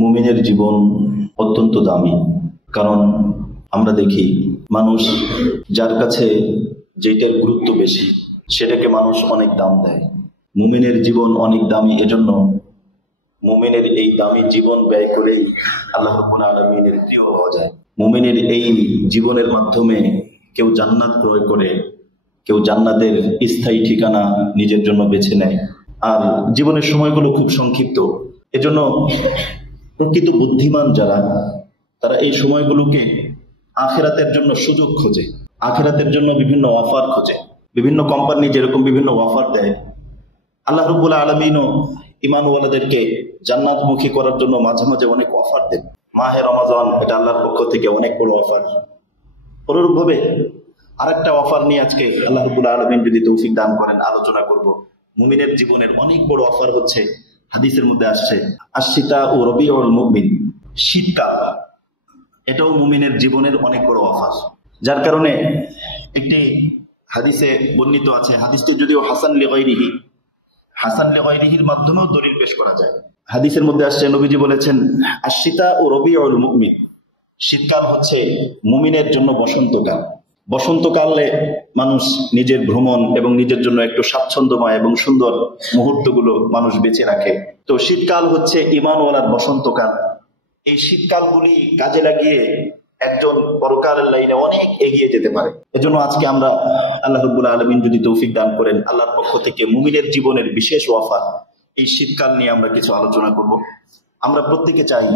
মুমিনের জীবন অত্যন্ত দামি। কারণ আমরা দেখি মানুষ যার কাছে যেটার গুরুত্ব বেশি সেটাকে মানুষ অনেক দাম দেয়। মুমিনের জীবন অনেক দামি, এজন্য মুমিনের এই দামি জীবন ব্যয় করেই আল্লাহ রাব্বুল আলামিনের প্রিয় হওয়া যায়। মুমিনের এই জীবনের মাধ্যমে কেউ জান্নাত ক্রয় করে, কেউ জান্নাতের স্থায়ী ঠিকানা নিজের জন্য বেছে নেয়। আর জীবনের সময়গুলো খুব সংক্ষিপ্ত, এজন্য প্রকৃত বুদ্ধিমান যারা, তারা এই সময়গুলোকে আখিরাতের জন্য সুযোগ খোঁজে, আখিরাতের জন্য বিভিন্ন অফার খোঁজে। বিভিন্ন কোম্পানি যেরকম বিভিন্ন অফার দেয়, আল্লাহ রাব্বুল আলামিনও ঈমানওয়ালাদেরকে জান্নাতমুখী করার জন্য মাঝে মাঝে অনেক অফার দেন। মাহে রমাজান, এটা আল্লাহর পক্ষ থেকে অনেক বড় অফার। অনুরূপভাবে আরেকটা অফার নিয়ে আজকে আল্লাহ রাব্বুল আলামিন যদি তৌফিক দান করেন আলোচনা করব। মুমিনের জীবনের অনেক বড় অফার হচ্ছে, হাদিসের মধ্যে আসছে, আশিতা ও রবিউল মুমিন, শীতকাল, এটাও মুমিনের জীবনের অনেক বড় অফার। যার কারণে একটি হাদিসে বর্ণিত আছে, হাদিসটি যদিও হাসান লিগাইরিহির মাধ্যমেও দলিল পেশ করা যায়। হাদিসের মধ্যে আসছে, নবীজি বলেছেন, আশিতা ও রবিউল মুমিন, শীতকাল হচ্ছে মুমিনের জন্য বসন্তকাল। বসন্তকালে মানুষ নিজের ভ্রমণ এবং নিজের জন্য একটু স্বাচ্ছন্দ্যময় এবং সুন্দর মুহূর্তগুলো মানুষ বেঁচে রাখে। তো শীতকাল হচ্ছে ঈমানওয়ালার বসন্তকাল। এই শীতকালগুলি কাজে লাগিয়ে একজন পরকালের লাইনে অনেক এগিয়ে যেতে পারে। এজন্য আজকে আমরা আল্লাহ রাব্বুল আলামিন যদি তৌফিক দান করেন, আল্লাহর পক্ষ থেকে মুমিনের জীবনের বিশেষ অফার, এই শীতকাল নিয়ে আমরা কিছু আলোচনা করব। আমরা প্রত্যেকে চাই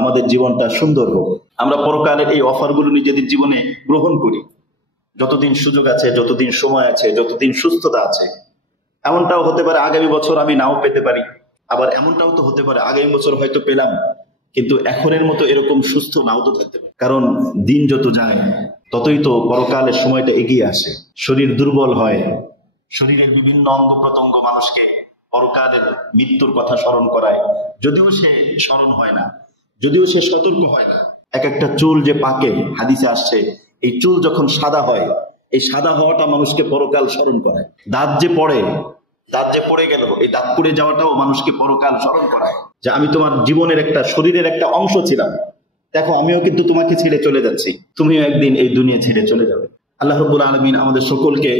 আমাদের জীবনটা সুন্দর হোক, আমরা পরকালের এই অফারগুলো নিজেদের জীবনে গ্রহণ করি। যতদিন সুযোগ আছে, যতদিন সময় আছে, যতদিন সুস্থতা আছে, এমনটাও হতে পারে আগামী বছর আমি নাও পেতে পারি, আবার এমনটাও তো হতে পারে আগামী বছর হয়তো পেলাম, কিন্তু এখনের মতো এরকম সুস্থ নাও তো থাকতে পারে। কারণ দিন যত যায় ততই তো পরকালের সময়টা এগিয়ে আসে, শরীর দুর্বল হয়, শরীরের বিভিন্ন অঙ্গ প্রত্যঙ্গ মানুষকে পরকালের মৃত্যুর কথা স্মরণ করায়। যদিও সে স্মরণ হয় না, যদিও সে সতর্ক হয় না। এক একটা চুল যে পাকে, হাদিসে আসছে, এই চুল যখন সাদা হয়, এই সাদা হওয়াটা মানুষকে পরকাল স্মরণ করায়। দাঁত যে পড়ে গেল, এই দাঁত পড়ে যাওয়াটাও মানুষকে পরকাল স্মরণ করায়, যে আমি তোমার জীবনের একটা, শরীরের একটা অংশ ছিলাম, দেখো আমিও কিন্তু তোমাকে ছেড়ে চলে যাচ্ছি, তুমিও একদিন এই দুনিয়া ছেড়ে চলে যাবে। আল্লাহ রাব্বুল আলামিন আমাদের সকলকে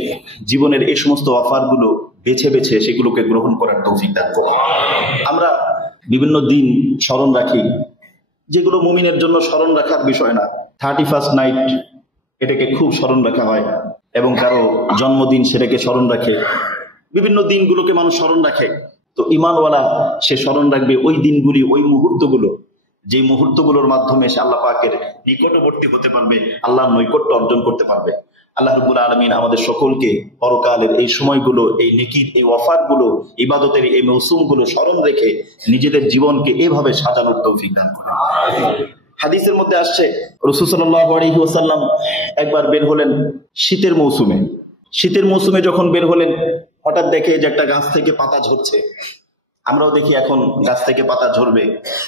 জীবনের এই সমস্ত অফারগুলো বেছে বেছে সেগুলোকে গ্রহণ করার তৌফিক দান করুন। আমরা বিভিন্ন দিন স্মরণ রাখি, যেগুলো মুমিনের জন্য স্মরণ রাখার বিষয় না। 31st নাইট, এটাকে খুব স্মরণ রাখা হয়, এবং কারো জন্মদিন সেটাকে স্মরণ রাখে। বিভিন্ন দিনগুলোকে মানুষ স্মরণ রাখে। তো ঈমানওয়ালা সে স্মরণ রাখবে ওই দিনগুলি, ওই মুহূর্তগুলো, যে মুহূর্তগুলোর মাধ্যমে সে আল্লাহ পাকের নিকটবর্তী হতে পারবে, আল্লাহর নৈকট্য অর্জন করতে পারবে। আল্লাহ রাব্বুল আলামিন আমাদের সকলকে পরকালের এই সময়গুলো, এই নেকির এই অফারগুলো, ইবাদতের এই মৌসুমগুলো স্মরণ রেখে নিজেদের জীবনকে এভাবে সাজানোর তৌফিক দান করেন। হাদিসের মধ্যে আসছে, রাসূল সাল্লাল্লাহু আলাইহি ওয়াসাল্লাম একবার বের হলেন শীতের মৌসুমে। শীতের মৌসুমে যখন বের হলেন, হঠাৎ দেখে যে একটা গাছ থেকে পাতা ঝরছে। আমরাও দেখি এখন গাছ থেকে পাতা ঝরবে,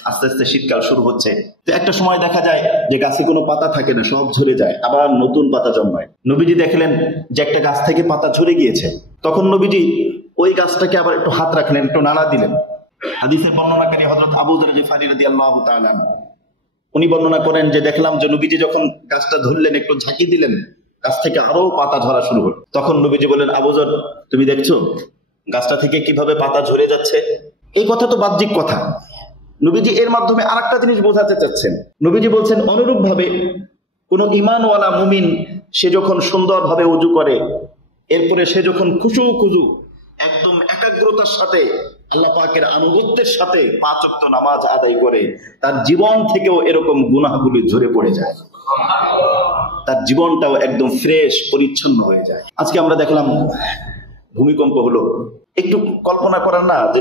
আস্তে আস্তে শীতকাল শুরু হচ্ছে। তো একটা সময় দেখা যায় যে গাছে কোনো পাতা থাকে না, সব ঝরে যায়, আবার নতুন পাতা জন্মায়। নবীজি দেখলেন যে একটা গাছ থেকে পাতা ঝরে গিয়েছে। তখন নবীজি ওই গাছটাকে আবার একটু হাত রাখলেন, একটু নাড়া দিলেন। হাদিসের বর্ণনাকারী হযরত আবু যর গিফারী রাদিয়াল্লাহু তাআলা আনহু, উনি বর্ণনা করেন যে দেখলাম যে নবীজি যখন গাছটা ধরলেন, একটু ঝাঁকি দিলেন, গাছ থেকে আরো পাতা ঝরা শুরু হলো। তখন নবীজি বললেন, আবু যর, তুমি দেখছো গাছটা থেকে কিভাবে পাতা ঝরে যাচ্ছে? এই কথা তো বাহ্যিক কথা। নবীজি এর মাধ্যমে আরেকটা জিনিস বোঝাতে চাচ্ছেন। নবীজি বলছেন, অনুরূপ ভাবে কোন ঈমানওয়ালা মুমিন সে যখন সুন্দরভাবে ওযু করে, এরপরে সে যখন খুশু একদম একাগ্রতার সাথে আল্লাহ পাকের আনুগত্যের সাথে 5 ওয়াক্ত নামাজ আদায় করে, তার জীবন থেকেও এরকম গুনাহগুলি ঝরে পড়ে যায়, তার জীবনটাও একদম ফ্রেশ পরিচ্ছন্ন হয়ে যায়। আজকে আমরা দেখলাম ভূমিকম্প হলো। একটু কল্পনা করার না, যে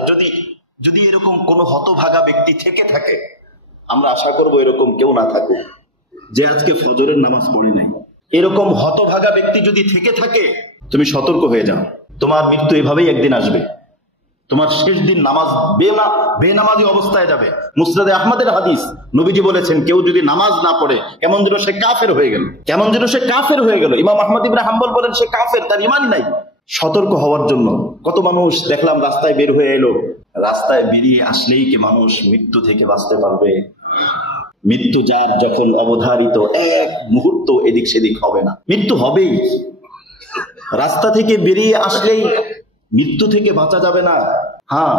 যদি এরকম কোন হতভাগা ব্যক্তি থেকে থাকে, আমরা আশা করব এরকম কেউ না থাকুক যে আজকে ফজরের নামাজ পড়ে নাই। এরকম হতভাগা ব্যক্তি যদি থেকে থাকে, তুমি সতর্ক হয়ে যাও, তোমার মৃত্যু এভাবেই একদিন আসবে। তোমার শেষ দিন নামাজ বেনামাজি অবস্থায় যাবে। মুসনাদে আহমদের হাদিস, নবীজি বলেছেন, কেউ যদি নামাজ না পড়ে কেমন যেন সে কাফের হয়ে গেল, ইমাম আহমদ ইবনে হাম্বল বলেন সে কাফের, তার ঈমান নাই। সতর্ক হওয়ার জন্য। কত মানুষ দেখলাম রাস্তায় বের হয়ে এলো, রাস্তায় বেরিয়ে আসলেই কি মানুষ মৃত্যু থেকে বাঁচতে পারবে? মৃত্যু যার যখন অবধারিত, এক মুহূর্ত এদিক সেদিক হবে না, মৃত্যু হবেই। রাস্তা থেকে বেরিয়ে আসলেই মৃত্যু থেকে বাঁচা যাবে না। হ্যাঁ,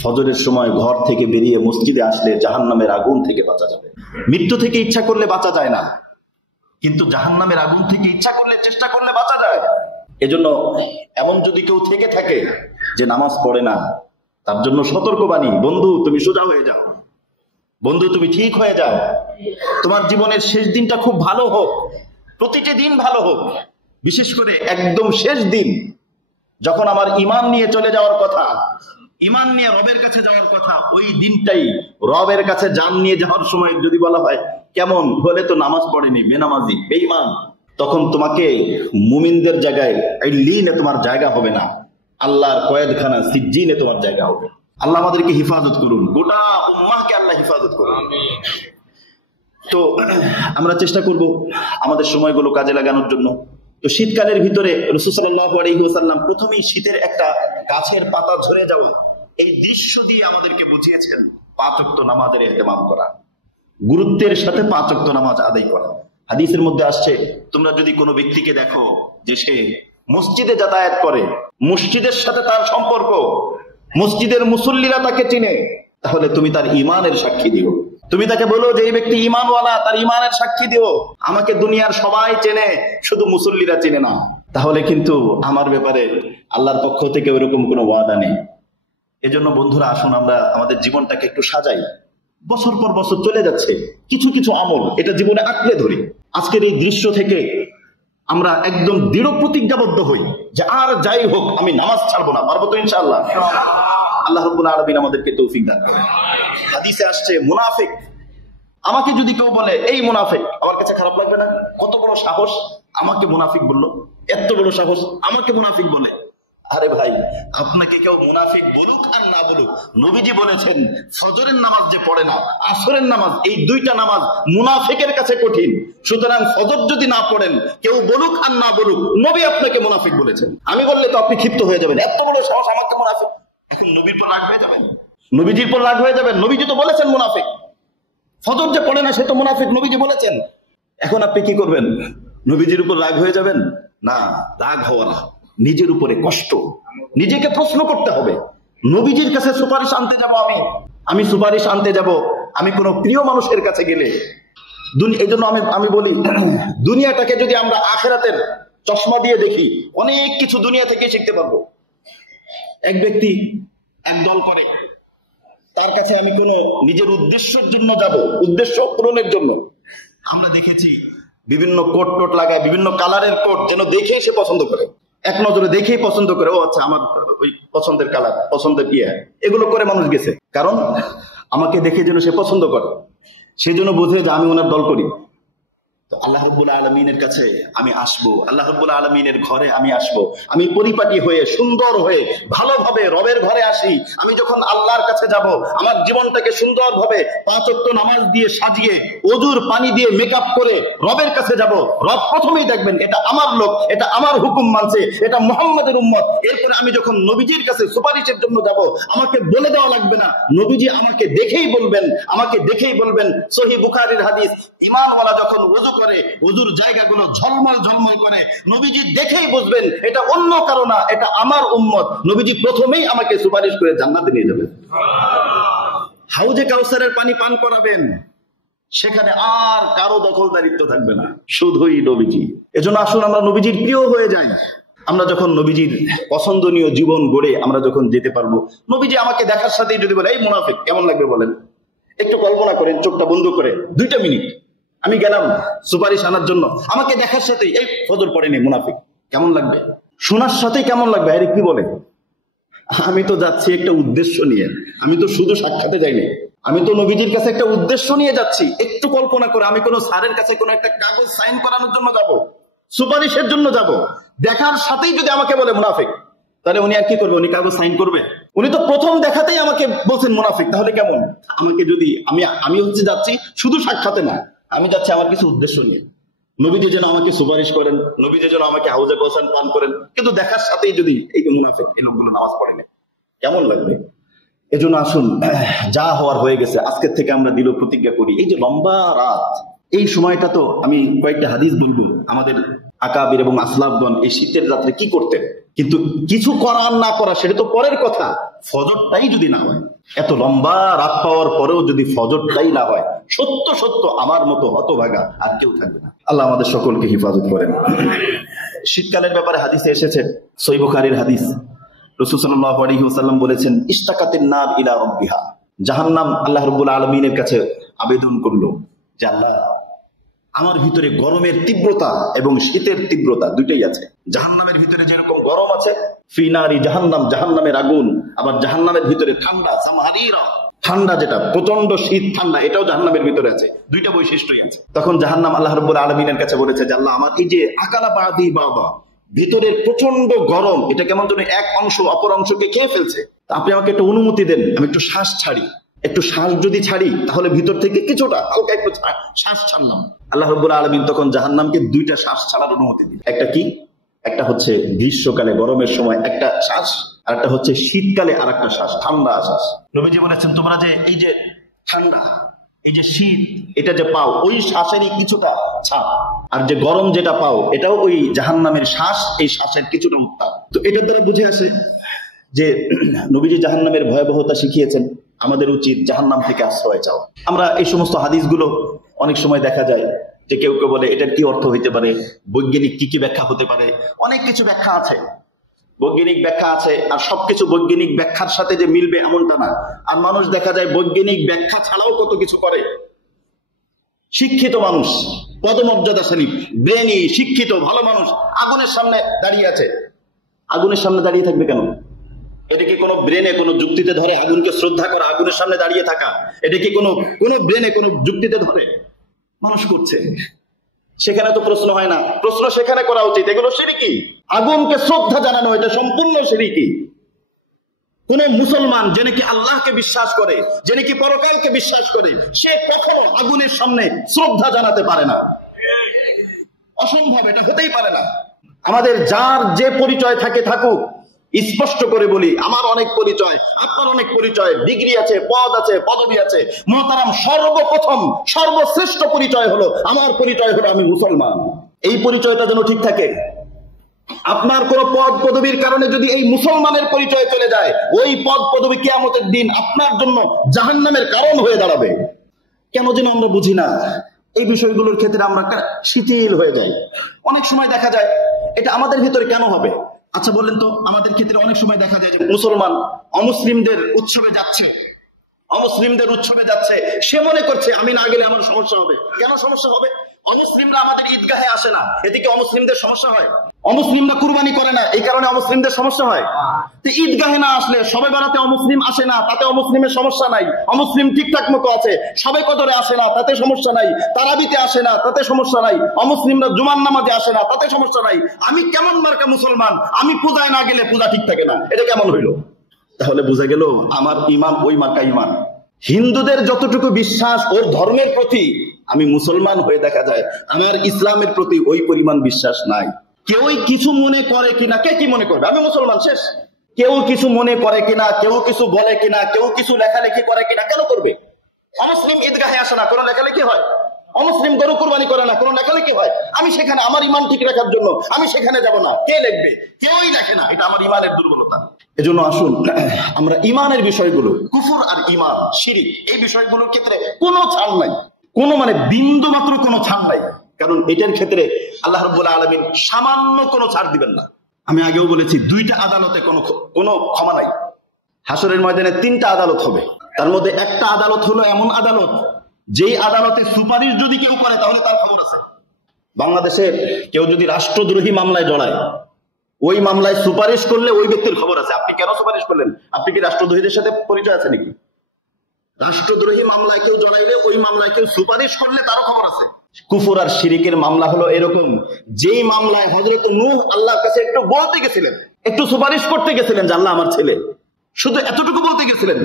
ফজরের সময় ঘর থেকে বেরিয়ে মসজিদে আসলে জাহান্নামের আগুন থেকে বাঁচা যাবে। মৃত্যু থেকে ইচ্ছা করলে বাঁচা যায় না, কিন্তু জাহান্নামের আগুন থেকে ইচ্ছা করলে, চেষ্টা করলে বাঁচা যায়। এজন্য এমন যদি কেউ থেকে থাকে যে নামাজ পড়ে না, তার জন্য সতর্কবাণী, বন্ধু তুমি সোজা হয়ে যাও, বন্ধু তুমি ঠিক হয়ে যাও। তোমার জীবনের শেষ দিনটা খুব ভালো হোক, প্রতিটি দিন ভালো হোক, বিশেষ করে একদম শেষ দিন যখন আমার ঈমান নিয়ে চলে যাওয়ার কথা, ঈমান নিয়ে রবের কাছে যাওয়ার কথা, ওই দিনটাই রবের কাছে জান নিয়ে যাওয়ার সময় যদি বলা হয় কেমন হলে তো নামাজ পড়েনি, বেনামাজি, বেঈমান, তখন তোমাকে মুমিনদের জায়গায় ইল্লিনে তোমার জায়গা হবে না, আল্লাহর কয়েদখানা সিজ্জিনে তোমার জায়গা হবে। আল্লাহ আমাদেরকে হিফাজত করুন, গোটা উম্মাহকে আল্লাহ হিফাজত করুন। তো আমরা চেষ্টা করব আমাদের সময়গুলো কাজে লাগানোর জন্য। তো শীতকালের ভিতরে রাসূল সাল্লাল্লাহু আলাইহি ওয়াসাল্লাম প্রথমেই শীতের একটা গাছের পাতা ঝরে যাওয়া, এই দৃশ্য দিয়ে আমাদেরকে বুঝিয়েছেন 5 ওয়াক্ত নামাজের ইহতিমাম করা, গুরুত্বের সাথে 5 ওয়াক্ত নামাজ আদায় করা। হাদিসের মধ্যে আসছে, তোমরা যদি কোনো ব্যক্তিকে দেখো যে সে মসজিদে যাতায়াত করে, মসজিদের সাথে তার সম্পর্ক, মসজিদের মুসল্লিরা তাকে চিনে, তাহলে তুমি তার ঈমানের সাক্ষী দিও। তুমি তাকে বলো যে এই ব্যক্তি ঈমানওয়ালা, তার ঈমানের সাক্ষী দিও। আমাকে দুনিয়ার সবাই চেনে, শুধু মুসল্লিরা চেনে না। তাহলে কিন্তু আমার ব্যাপারে আল্লাহর পক্ষ থেকে ওইরকম কোনো ওয়াদা নেই। এজন্য বন্ধুরা, আসুন আমরা আমাদের জীবনটাকে একটু সাজাই। বছর পর বছর চলে যাচ্ছে, কিছু কিছু আমল এটা জীবনে আঁকড়ে ধরি। আজকের এই দৃশ্য থেকে আমরা একদম দৃঢ় প্রতিজ্ঞাবদ্ধ হই যে আর যাই হোক আমি নামাজ ছাড়বো না। পারবো তো ইনশাআল্লাহ? আল্লাহ রাব্বুল আলামিন আমাদেরকে তৌফিক দান করেন। হাদিসে আসছে, মুনাফিক, আমাকে যদি কেউ বলে এই মুনাফিক, আমার কাছে খারাপ লাগবে না? কত বড় সাহস, আমাকে মুনাফিক বললো, এত বড় সাহস আমাকে মুনাফিক বলে। আরে ভাই, আপনাকে কেউ মুনাফিক বলুক আর না বলুক, নবীজি বলেছেন ফজরের নামাজ যে পড়ে না, আসরের নামাজ, এই দুইটা নামাজ মুনাফিকের কাছে কঠিন। সুতরাং ফজর যদি না পড়েন, কেউ বলুক আর না বলুক, নবী আপনাকে মুনাফিক বলেছেন। আমি বললে তো আপনি ক্ষিপ্ত হয়ে যাবেন, এত বড় সাহস আমাকে মুনাফিক। এখন নবীর পর রাগ হয়ে যাবেন, নবীজির পর রাগ হয়ে যাবেন। নবীজি তো বলেছেন মুনাফিক, ফজর যে পড়ে না সে তো মুনাফিক, নবীজি বলেছেন। এখন আপনি কি করবেন? নবীজির উপর রাগ হয়ে যাবেন? না, রাগ হওয়া না, নিজের উপরে কষ্ট, নিজেকে প্রশ্ন করতে হবে। নবীজির কাছে সুপারিশ আনতে যাব, আমি সুপারিশ আনতে যাব আমি কোনো প্রিয় মানুষের কাছে গেলে। এই জন্য আমি বলি, দুনিয়াটাকে যদি আমরা আখিরাতের চশমা দিয়ে দেখি, অনেক কিছু দুনিয়া থেকে শিখতে পারবো। এক ব্যক্তি একদল করে, তার কাছে আমি কোনো নিজের উদ্দেশ্যের জন্য যাব, উদ্দেশ্য পূরণের জন্য। আমরা দেখেছি বিভিন্ন কোট টোট লাগায়, বিভিন্ন কালারের কোট, যেন দেখে সে পছন্দ করে, এক নজরে দেখেই পছন্দ করে, ও আচ্ছা আমার ওই পছন্দের কালার, পছন্দের এগুলো করে মানুষ গেছে, কারণ আমাকে দেখে যেন সে পছন্দ করে, সেই জন্য বোঝে যে আমি ওনার দল করি। তো আল্লাহ রাব্বুল আলামিনের কাছে আমি আসবো, আল্লাহ রাব্বুল আলামিনের ঘরে আমি আসবো, আমি পরিপাটি হয়ে সুন্দর হয়ে ভালোভাবে রবের ঘরে আসি। আমি যখন আল্লাহর কাছে যাব, আমার জীবনটাকে সুন্দরভাবে 5 ওয়াক্ত নামাজ দিয়ে সাজিয়ে, ওযুর পানি দিয়ে মেকআপ করে রবের কাছে যাব। রব প্রথমেই দেখবেন এটা আমার লোক, এটা আমার হুকুম মানছে, এটা মুহাম্মাদের উম্মত। এরপরে আমি যখন নবীজির কাছে সুপারিশের জন্য যাব, আমাকে বলে দেওয়া লাগবে না, নবীজি আমাকে দেখেই বলবেন, আমাকে দেখেই বলবেন। সহিহ বুখারীর হাদিস, ঈমানওয়ালা যখন ওযু করে, ওযুর জায়গাগুলো ঝলমল ঝলমল করে, নবীজি দেখেই বুঝবেন এটা অন্য কারো না, এটা আমার উম্মত। নবীজি প্রথমেই আমাকে সুপারিশ করে জান্নাতে নিয়ে যাবেন, হাউজে কাউসারের পানি পান করাবেন, সেখানে আর কারো দখলদারিত্ব থাকবে না, শুধুই নবীজি। এজন্য আসুন আমরা নবীজির প্রিয় হয়ে যাই। আমরা যখন নবীজির পছন্দনীয় জীবন গড়ে আমরা যখন যেতে পারবো, নবীজি আমাকে দেখার সাথেই যদি বলে এই মুনাফিক, কেমন লাগবে বলেন? একটু কল্পনা করেন, চোখটা বন্ধ করে 2টা মিনিট আমি গেলাম সুপারিশ আনার জন্য, আমাকে দেখার সাথেই এই ফজর পড়েনি মুনাফিক, কেমন লাগবে? শোনার সাথে কেমন লাগবে? আরে কি বলে, আমি তো যাচ্ছি একটা উদ্দেশ্য নিয়ে, আমি তো শুধু সাক্ষাতে যাইনি, আমি তো নবীজির কাছে একটা উদ্দেশ্য নিয়ে যাচ্ছি। একটু কল্পনা করে, আমি কোনো স্যারের কাছে কোনো একটা কাগজ সাইন করানোর জন্য যাব, সুপারিশের জন্য যাব, দেখার সাথেই যদি আমাকে বলে মুনাফিক, তাহলে উনি আর কি করবে? উনি কাগজ সাইন করবে? উনি তো প্রথম দেখাতেই আমাকে বলছেন মুনাফিক, তাহলে কেমন? আমাকে যদি আমি হচ্ছে যাচ্ছি শুধু সাক্ষাতে না, আমি যাচ্ছি আমার কিছু উদ্দেশ্য নিয়ে, নবীজি যেন আমাকে সুপারিশ করেন, নবীজি যেন আমাকে হাউজে গোসান পান করেন, কিন্তু দেখার সাথেই যদি এই যে মুনাফিক, এই লোকগুলো নামাজ পড়ে না, কেমন লাগবে? এজন্য আসুন, যা হওয়ার হয়ে গেছে, আজকের থেকে আমরা দৃঢ় প্রতিজ্ঞা করি। এই যে লম্বা রাত, এই সময়টা তো আমি কয়েকটা হাদিস বলবো, আমাদের আকাবির এবং আসলাফগণ এই শীতের রাত্রে কি করতেন, কিন্তু কিছু করার না করা সেটা তো পরের কথা। ফজরটাই যদি না হয়, এত লম্বা রাত পাওয়ার পরেও যদি ফজরটাই না হয়, সত্য সত্য আমার মতো হতভাগা আর কেউ থাকবে না। আল্লাহ আমাদের সকলকে হিফাজত করেন। শীতকালের ব্যাপারে হাদিসে এসেছে, সহিহ বুখারীর হাদিস, রাসূল সাল্লাল্লাহু আলাইহি ওয়াসাল্লাম বলেছেন, ইশতাকাতিন নার ইলা রাব্বিহা, জাহান্নাম আল্লাহ রাব্বুল আলামিনের কাছে আবেদন করলো যে আল্লাহ, আমার ভিতরে গরমের তীব্রতা এবং শীতের তীব্রতা দুইটাই আছে। জাহান্নামের ভিতরে যেরকম গরম আছে, ফি নারি জাহান্নাম, জাহান্নামের আগুন, আবার জাহান্নামের ভিতরে ঠান্ডা, সামহারিরা, ঠান্ডা যেটা প্রচন্ড শীত ঠান্ডা, এটাও জাহান্নামের ভিতরে আছে, দুইটা বৈশিষ্ট্যই আছে। তখন জাহান্নাম আল্লাহ রাব্বুল আলামিনের কাছে বলেছে যে আল্লাহ, আমার এই যে আকালা বাদি বাবা, ভিতরের প্রচন্ড গরম, এটা কেমন যেন এক অংশ অপর অংশকে খেয়ে ফেলছে, আপনি আমাকে একটু অনুমতি দেন, আমি একটু শ্বাস ছাড়ি। একটু শ্বাস যদি ছাড়ি তাহলে ভিতর থেকে কিছুটা হালকা একটু শ্বাস ছাড়লাম। আল্লাহ রাব্বুল আলামিন তখন জাহান্নামকে দুইটা শ্বাস ছাড়ার অনুমতি দিলেন। একটা কি? একটা হচ্ছে গ্রীষ্মকালে গরমের সময় একটা শ্বাস, আর একটা হচ্ছে শীতকালে আর একটা শ্বাস, ঠান্ডা শ্বাস। নবীজি বলেছেন, তোমরা যে এই যে ঠান্ডা, এই যে শীত, এটা যে পাও, ওই শ্বাসেরই কিছুটা ছাপ, আর যে গরম যেটা পাও, এটাও ওই জাহান্নামের শ্বাস, এই শ্বাসের কিছুটা উত্তাপ। তো এটার দ্বারা বুঝে আসে যে নবীজি জাহান্নামের ভয়াবহতা শিখিয়েছেন, আমাদের উচিত জাহান্নাম থেকে আশ্রয় চাওয়া। আমরা এই সমস্ত হাদিসগুলো অনেক সময় দেখা যায় যে কেউ কেউ বলে এটার কি অর্থ হইতে পারে, বৈজ্ঞানিক কি কি ব্যাখ্যা হতে পারে, অনেক কিছু ব্যাখ্যা আছে, বৈজ্ঞানিক ব্যাখ্যা আছে। আর সবকিছু বৈজ্ঞানিক ব্যাখ্যার সাথে যে মিলবে এমনটা না। আর মানুষ দেখা যায় বৈজ্ঞানিক ব্যাখ্যা ছাড়াও কত কিছু করে। শিক্ষিত মানুষ, পদমর্যাদাশালী, ব্রেনি, শিক্ষিত ভালো মানুষ আগুনের সামনে দাঁড়িয়ে আছে, আগুনের সামনে দাঁড়িয়ে থাকবে কেন? এটা কি কোনো ব্রেনে কোনো যুক্তিতে ধরে? আগুনকে শ্রদ্ধা করা, আগুনের সামনে দাঁড়িয়ে থাকা, এটা কি কোনো ব্রেনে কোনো যুক্তিতে ধরে? মানুষ করছে, সেখানে তো প্রশ্ন হয় না, প্রশ্ন সেখানে করা উচিত। এগুলো শিরকি, আগুনকে শ্রদ্ধা জানানো, এটা সম্পূর্ণ শিরকি। কোন মুসলমান যে নাকি আল্লাহকে বিশ্বাস করে, যে নাকি পরকালকে বিশ্বাস করে, সে কখনো আগুনের সামনে শ্রদ্ধা জানাতে পারে না, অসম্ভব, এটা হতেই পারে না। আমাদের যার যে পরিচয় থাকে থাকুক, স্পষ্ট করে বলি, আমার অনেক পরিচয়, আপনার অনেক পরিচয়, ডিগ্রি আছে, পদ আছে, পদবি আছে, মুহতারাম সর্বপ্রথম সর্বশ্রেষ্ঠ পরিচয় হলো, আমার পরিচয় হলো আমি মুসলমান। এই পরিচয়টা যেন ঠিক থাকে। আপনার কোন পদ পদবীর কারণে যদি এই মুসলমানের পরিচয় চলে যায়, ওই পদ পদবী কিয়ামতের দিন আপনার জন্য জাহান্নামের কারণ হয়ে দাঁড়াবে। কেন যেন আমরা বুঝি না, এই বিষয়গুলোর ক্ষেত্রে আমরা শিথিল হয়ে যাই। অনেক সময় দেখা যায় এটা আমাদের ভিতরে কেন হবে? আচ্ছা বলেন তো, আমাদের ক্ষেত্রে অনেক সময় দেখা যায় যে মুসলমান অমুসলিমদের উৎসবে যাচ্ছে, অমুসলিমদের উৎসবে যাচ্ছে, সে মনে করছে আমি না গেলে আমার সমস্যা হবে। কেন সমস্যা হবে? অমুসলিমরা আমাদের ঈদগাহে আসে না, এদিকে অমুসলিমদের সমস্যা হয়। অমুসলিমরা কুরবানি করে না, এই কারণে অমুসলিমদের সমস্যা হয়। তো ঈদগাহে না আসলে, সবে বেড়াতে অমুসলিম আসে না, তাতে অমুসলিমের সমস্যা নাই, অমুসলিম ঠিকঠাক মতো আছে। সবে কদরে আসে না, তাতে সমস্যা নাই। তারাবিতে আসে না, তাতে সমস্যা নাই। অমুসলিমরা জুমার নামাজে আসে না, তাতে সমস্যা নাই। আমি কেমন মার্কা মুসলমান, আমি পূজায় না গেলে পূজা ঠিক থাকে না, এটা কেমন হইল? তাহলে বুঝা গেল আমার ইমান ওই মার্কা ইমান। হিন্দুদের যতটুকু বিশ্বাস ওর ধর্মের প্রতি, আমি মুসলমান হয়ে দেখা যায় আমার ইসলামের প্রতি ওই পরিমাণ বিশ্বাস নাই। কেউই কিছু মনে করে কিনা, কে কি মনে করবে? আমি মুসলমান, শেষ। কেউ কিছু মনে করে কিনা, কেউ কিছু বলে কিনা, কেউ কিছু লেখালেখি করে কিনা, কেন করবে? অমুসলিম ঈদগাহে আসে না, কোনো লেখালেখি হয়? অমুসলিম গরু কুরবানি করে না, কোনো লেখালেখি হয়? আমি সেখানে আমার ইমান ঠিক রাখার জন্য আমি সেখানে যাব না, কে লিখবে? কেউই লেখে না, এটা আমার ইমানের দুর্বলতা। এজন্য আসুন আমরা ইমানের বিষয়গুলো, কুফর আর ইমান, শিরিক, এই বিষয়গুলোর ক্ষেত্রে কোনো ছাড় নাই, কোনো মানে বিন্দু মাত্র কোনো ছাড় নাই। কারণ এটার ক্ষেত্রে আল্লাহ রাব্বুল আলামিন সামান্য কোনো ছাড় দিবেন না। আমি আগেও বলেছি, দুইটা আদালতে কোনো ক্ষমা নাই। হাসরের ময়দানে তিনটা আদালত হবে, তার মধ্যে একটা আদালত হলো এমন আদালত, যেই আদালতে সুপারিশ যদি কেউ করে তাহলে তার খবর আছে। বাংলাদেশের কেউ যদি রাষ্ট্রদ্রোহী মামলায় জড়ায়, ওই মামলায় সুপারিশ করলে ওই ব্যক্তির খবর আছে। আপনি কেন সুপারিশ করলেন? আপনি কি রাষ্ট্রদ্রোহীদের সাথে পরিচয় আছে নাকি? রাষ্ট্রদ্রোহী মামলায় কেউ জড়াইলে, ওই মামলায় কেউ সুপারিশ করলে তারও খবর আছে। কুফর আর শিরিকের মামলা হলো এরকম, যেই মামলায় হযরত নূহ আল্লাহর কাছে একটু বলতে গেছিলেন, একটু সুপারিশ করতে গেছিলেন যে আল্লাহ আমার ছেলে, শুধু এতটুকু বলতে গেছিলেন,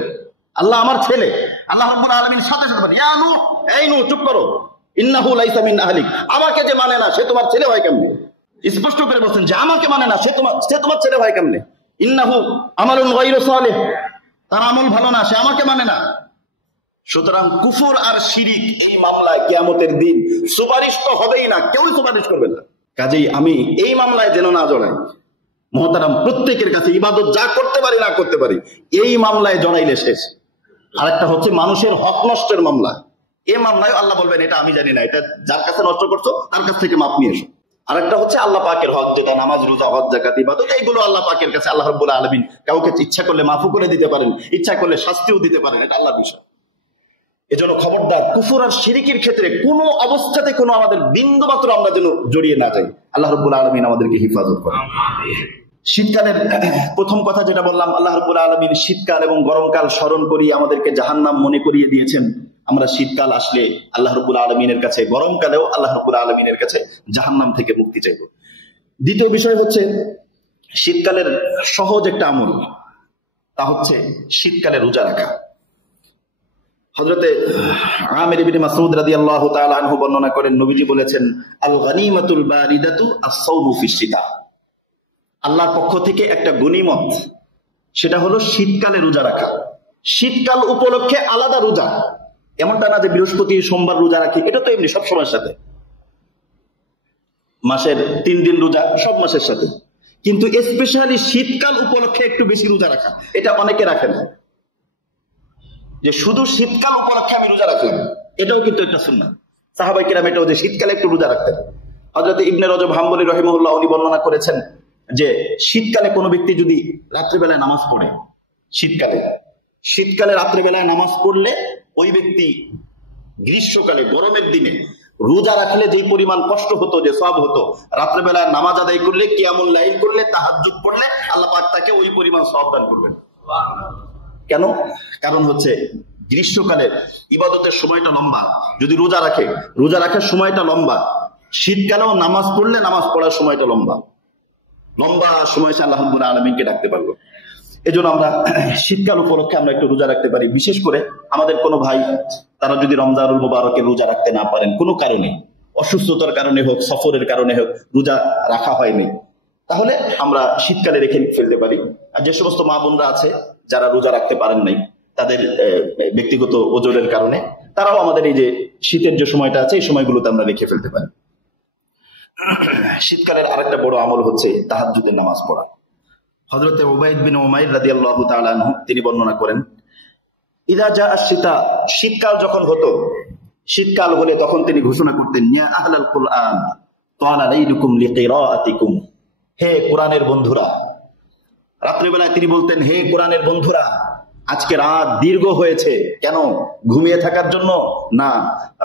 আল্লাহ আমার ছেলে। আল্লাহ রাব্বুল আলামিন সাথে সাথে বলেন, ইয়া নূহ, এই নূহ চুপ করো, ইন্নাহু লাইসা মিন আহলিক, আমাকে যে মানে না সে তোমার ছেলে হয় কেমনে? স্পষ্ট করে বলছেন যে আমাকে মানে না সে তোমার ছেলে হয় কেমনে? ইন্নাহু আমালুন গায়রু সালিহ, তার আমল ভালো না, সে আমাকে মানে না। সুতরাং কুফর আর শিরিক এই মামলায় কিয়ামতের দিন সুপারিশ তো হবেই না, কেউই সুপারিশ করবে না। কাজেই আমি এই মামলায় যেন না জড়াই। মহতারাম, প্রত্যেকের কাছে ইবাদত যা করতে পারি না করতে পারি, এই মামলায় জড়াইলে শেষ। আরেকটা হচ্ছে মানুষের হক নষ্টের মামলা। এই মামলায় আল্লাহ বলবেন এটা আমি জানি না, এটা যার কাছে নষ্ট করছো তার কাছ থেকে মাপ নিয়ে এসো। আরেকটা হচ্ছে আল্লাহ পাকের হক, যেটা নামাজ, রোজা, হজ, যাকাত, ইবাদত, এইগুলো আল্লাহ পাকের কাছে আল্লাহ রাব্বুল আলামিন কাউকে ইচ্ছা করলে মাফও করে দিতে পারেন, ইচ্ছা করলে শাস্তিও দিতে পারেন, এটা আল্লাহর বিষয়। এজন্য খবরদার, কুফর আর শিরিকের ক্ষেত্রে কোনো অবস্থাতে কোনো আমাদের বিন্দু মাত্র আমরা যেন জড়িয়ে না যাই। আল্লাহ রাব্বুল আলামিন আমাদেরকে হিফাজত করেন। শীতকালের প্রথম কথা যেটা বললাম, আল্লাহ রাব্বুল আলামিন শীতকাল এবং গরমকাল স্মরণ করিয়ে আমাদেরকে জাহান্নাম মনে করিয়ে দিয়েছেন। আমরা শীতকাল আসলে আল্লাহ রাব্বুল আলামিনের কাছে, গরমকালেও আল্লাহ রাব্বুল আলামিনের কাছে জাহান্নাম থেকে মুক্তি চাইব। দ্বিতীয় বিষয় হচ্ছে শীতকালের সহজ একটা আমল, তা হচ্ছে শীতকালে রোজা রাখা। হযরতে আমির ইবনে মাসউদ রাদিয়াল্লাহু তাআলা আনহু বর্ণনা করেন, নবীজি বলেছেন, আল গনিমাতুল বারিদাতু আস-সাওমু ফিশ শিতা। আল্লাহর পক্ষ থেকে একটা গনিমত, সেটা হলো শীতকালে রোজা রাখা। শীতকাল উপলক্ষে আলাদা রোজা, এমনটা না যে বৃহস্পতি সোমবার রোজা রাখি, এটা তো এমনি সব সময়ের সাথে, মাসের 3 দিন রোজা সব মাসের সাথে, কিন্তু স্পেশালি শীতকাল উপলক্ষে একটু বেশি রোজা রাখা, এটা অনেকে রাখে না, যে শুধু শীতকাল উপলক্ষে আমি রোজা রাখলাম, এটাও কিন্তু একটা সুন্নাহ। সাহাবায়ে কেরাম এটাও যে শীতকালে একটু রোজা রাখতেন। হযরত ইবনে রজব হাম্বলী রাহিমাহুল্লাহ উনি বর্ণনা করেছেন যে শীতকালে কোনো ব্যক্তি যদি রাত্রিবেলায় নামাজ পড়ে, শীতকালে রাত্রিবেলায় নামাজ পড়লে ওই ব্যক্তি গ্রীষ্মকালে, গরমের দিনে রোজা রাখলে যে পরিমাণ কষ্ট হতো, যে সওয়াব হতো, রাত্রিবেলায় নামাজ আদায় করলে, কিয়ামুল লাইল করলে, তাহাজ্জুদ পড়লে আল্লাহ পাক তাকে ওই পরিমাণ সওয়াব দান করবেন। কেন? কারণ হচ্ছে গ্রীষ্মকালে ইবাদতের সময়টা লম্বা, যদি রোজা রাখার সময়টা লম্বা, শীতকালেও নামাজ পড়লে নামাজ পড়ার সময়টা লম্বা সময় সে আল্লাহ রাব্বুল আলামিনকে ডাকতে পারবো। এজন্য আমরা শীতকাল উপলক্ষে আমরা একটু রোজা রাখতে পারি। বিশেষ করে আমাদের কোনো ভাই, তারা যদি রমজানুল মুবারকে রোজা রাখতে না পারেন, কোনো কারণে, অসুস্থতার কারণে হোক, সফরের কারণে হোক, রোজা রাখা হয়নি, তাহলে আমরা শীতকালে রেখে ফেলতে পারি। আর যে সমস্ত মা বোনরা আছে যারা রোজা রাখতে পারেন নাই, তাদের ব্যক্তিগত ওজরের কারণে, তারাও আমাদের এই যে শীতের যে সময়টা আছে, এই সময়গুলোতে আমরা রেখে ফেলতে পারি। শীতকালের আরেকটা বড় আমল হচ্ছে তাহাজ্জুদের নামাজ পড়া। হযরতে উবাইদ বিন উমাইর রাদিয়াল্লাহু তাআলা আনহু তিনি বর্ণনা করেন, ইযা জা আশ-শিতা, শীতকাল যখন হতো, শীতকাল হলে তখন তিনি ঘোষণা করতেন, ইয়া আহলাল কুরআন তালা লাইলুকুম লিকিরাআতিকুম, হে কোরআনের বন্ধুরা। রাত্রিবেলায় তিনি বলতেন, হে কোরআনের বন্ধুরা, আজকে রাত দীর্ঘ হয়েছে। কেন? ঘুমিয়ে থাকার জন্য না,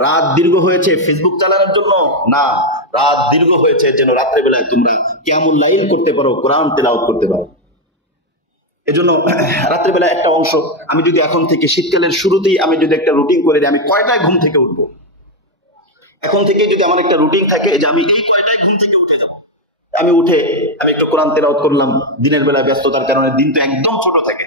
রাত দীর্ঘ হয়েছে ফেসবুক চালানোর জন্য না, রাত দীর্ঘ হয়েছে যেন রাত্রিবেলায় তোমরা কিয়ামুল লাইল করতে পারো, কোরআন তেলাওয়াত করতে পারো। এজন্য রাত্রিবেলা একটা অংশ, আমি যদি এখন থেকে শীতকালের শুরুতেই আমি যদি একটা রুটিন করে দিই, আমি কয়টায় ঘুম থেকে উঠবো, এখন থেকে যদি আমার একটা রুটিন থাকে যে আমি এই কয়টায় ঘুম থেকে উঠে যাব, আমি উঠে আমি একটু কোরআন তেলাওয়াত করলাম। দিনের বেলা ব্যস্ততার কারণে দিন তো একদম ছোট থাকে,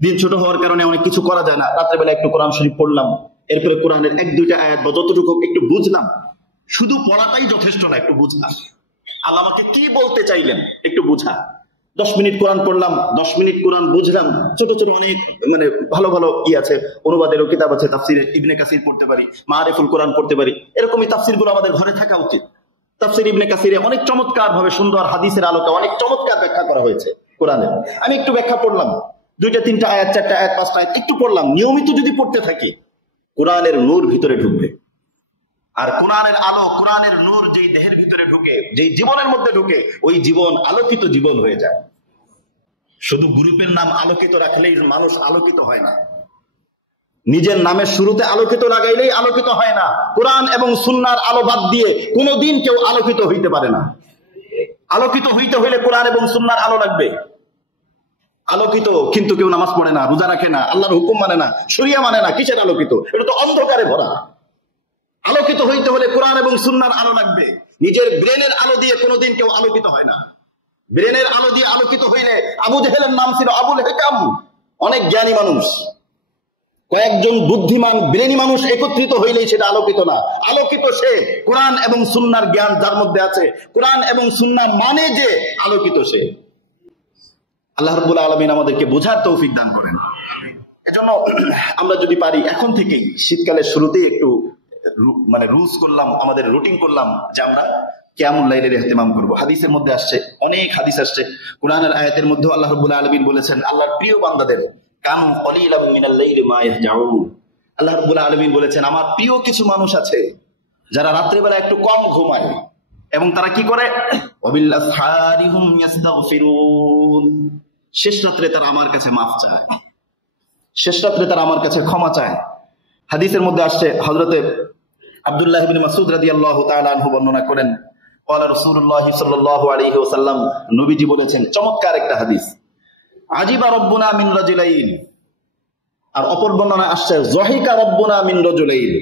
দিন ছোট হওয়ার কারণে অনেক কিছু করা যায় না। রাত্রেবেলা একটু কোরআন শরীফ পড়লাম, এরপরে কোরআনের 1-2টা আয়াত বা যতটুকু একটু বুঝলাম। শুধু পড়াটাই যথেষ্ট না, একটু বুঝলাম আল্লাহ আমাকে কি বলতে চাইলেন, একটু বুঝা। 10 মিনিট কোরআন পড়লাম, 10 মিনিট কোরআন বুঝলাম। ছোট ছোট অনেক ভালো ভালো আছে, অনুবাদেরও কিতাব আছে, তাফসিরে ইবনে কাসির পড়তে পারি, মাআরিফুল কোরআন পড়তে পারি। এরকমই তাফসিরগুলো আমাদের ঘরে থাকা উচিত। তাফসির ইবনে কাসিরে অনেক চমৎকার ভাবে, সুন্দর হাদিসের আলোকে অনেক চমৎকার ব্যাখ্যা করা হয়েছে কোরআনের। আমি একটু ব্যাখ্যা পড়লাম, 2-3টা আয়াত, 4টা আয়াত, 5টা আয়াত একটু পড়লাম। নিয়মিত যদি পড়তে থাকি, কোরআনের নূর ভিতরে ঢুকবে। আর কোরআনের আলো, কোরআনের নূর যেই দেহের ভিতরে ঢুকে, যেই জীবনের মধ্যে ঢুকে, ওই জীবন আলোকিত জীবন হয়ে যায়। শুধু গ্রুপের নাম আলোকিত রাখলেই মানুষ আলোকিত হয় না, নিজের নামের শুরুতে আলোকিত লাগাইলেই আলোকিত হয় না। কোরআন এবং সুন্নাহর আলো বাদ দিয়ে কোনোদিন কেউ আলোকিত হইতে পারে না। আলোকিত হইতে হইলে কোরআন এবং সুন্নাহর আলো লাগবে। আলোকিত কিন্তু কেউ নামাজ পড়ে না, রোজা রাখে না, আল্লাহর হুকুম মানে না, শরিয়া মানে না, কিসের আলোকিত? এটা তো অন্ধকারে ভরা। আলোকিত হইতে হলে কোরআন এবং সুন্নাহর আলো লাগবে। নিজের ব্রেনের আলো দিয়ে কোনোদিন কেউ আলোকিত হয় না। ব্রেনের আলো দিয়ে আলোকিত হইলে, আবু জেহেলের নাম ছিল আবুল হেকাম, অনেক জ্ঞানী মানুষ। কয়েকজন বুদ্ধিমান ব্রেনি মানুষ একত্রিত হইলেই সেটা আলোকিত না। আলোকিত সে কোরআন এবং সুন্নাহর জ্ঞান যার মধ্যে আছে, কোরআন এবং সুন্নাহ মানে যে আলোকিত সে। আল্লাহ রাব্বুল আলামিন আমাদেরকে বোঝার তৌফিক দান করেন। এজন্য আমরা যদি পারি এখন থেকেই শীতকালের শুরুতেই একটু রুলস করলাম, আমাদের রুটিন করলাম যে আমরা কিয়ামুল লাইলের ইহতিমাম করব। হাদিসের মধ্যে আসছে, অনেক হাদিস আসছে, কোরআনের আয়াতের মধ্যে আল্লাহ রাব্বুল আলামিন বলেছেন আল্লাহর প্রিয় বান্দাদের কানু কলিলাম মিনাল লাইলি মা ইয়াহজাউন। আল্লাহ রাব্বুল আলামিন বলেছেন আমার প্রিয় কিছু মানুষ আছে যারা রাত্রে বেলা একটু কম ঘুমায় এবং তারা কি করে, ওয়াবিল আসহারি হুম ইস্তাগফিরুন, শেষ রাত্রে তারা আমার কাছে মাফ চায়, শেষ রাত্রে তারা আমার কাছে ক্ষমা চায়। হাদিসের মধ্যে আসছে, হযরতে আব্দুল্লাহ ইবনে মাসউদ রাদিয়াল্লাহু তাআলা আনহু বর্ণনা করেন, ক্বালা রাসূলুল্লাহ সাল্লাল্লাহু আলাইহি ওয়াসাল্লাম, নবীজি বলেছেন, চমৎকার একটা হাদিস, আজিবা রব্বুনা মিন রাজুলাইন। আর অপর বর্ণনা আসছে যহিকা রব্বুনা মিন রাজুলাইন,